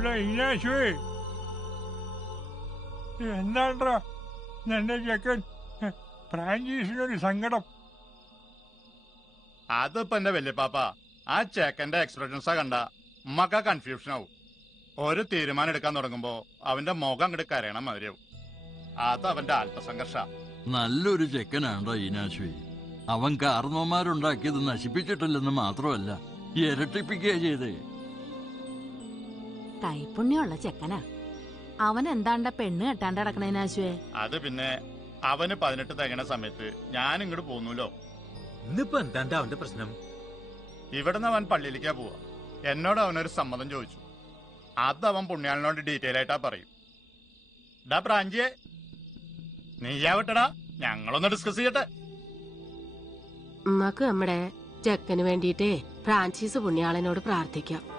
ഇനാശുവേ എന്താണ്ടാ എന്റെ ചെക്കൻ ഫ്രാഞ്ചൈസിനൊരു സങ്കടം. അതിപ്പോ എന്റെ വല്യപ്പാപ്പ ആ ചെക്കന്റെ എക്സ്പ്രഷൻസാ കണ്ട ഉമ്മക്ക കൺഫ്യൂഷൻ ആവും. ഒരു തീരുമാനം എടുക്കാൻ തുടങ്ങുമ്പോ അവന്റെ മുഖം അങ്ങോട്ട് കരയണം മാതിരിയാവും. അത് അവന്റെ ആത്മസംഘർഷ. നല്ലൊരു ചെക്കനാണ്ടോ ഈനാശുവേ. അവൻ കാരണവന്മാരുണ്ടാക്കിയത് നശിപ്പിച്ചിട്ടില്ലെന്ന് മാത്രമല്ല ഇരട്ടിപ്പിക്കുക ചെയ്തേ. കൈപ്പുണ്യമുള്ള ചെക്കനാ. അവൻ എന്താണ്ട പെണ്ണ് കെട്ടാണ്ട് കിടക്കണേനാശുവേ. അത് പിന്നെ അവന് 18 തികണ സമയത്ത് ഞാൻ ഇങ്ങോട്ട് പോന്നൂലോ. ഇന്നിപ്പോ എന്താണ്ട് അവന്റെ പ്രശ്നം? ഇവിടുന്ന് അവൻ പള്ളിയിലേക്കാ പോവാ. എന്നോട് അവനൊരു സമ്മതം ചോദിച്ചു. അത് അവൻ പുണ്യാളിനോട് ഡീറ്റെയിൽ ആയിട്ടാ പറയും. ഡാ പ്രാഞ്ചിയെ നീയാവട്ടടാ, ഞങ്ങളൊന്ന് ഡിസ്കസ് ചെയ്യട്ടെ. നമുക്ക് നമ്മുടെ ചെക്കന് വേണ്ടിട്ടേ ഫ്രാൻസിസ് പുണ്യാളനോട് പ്രാർത്ഥിക്കാം.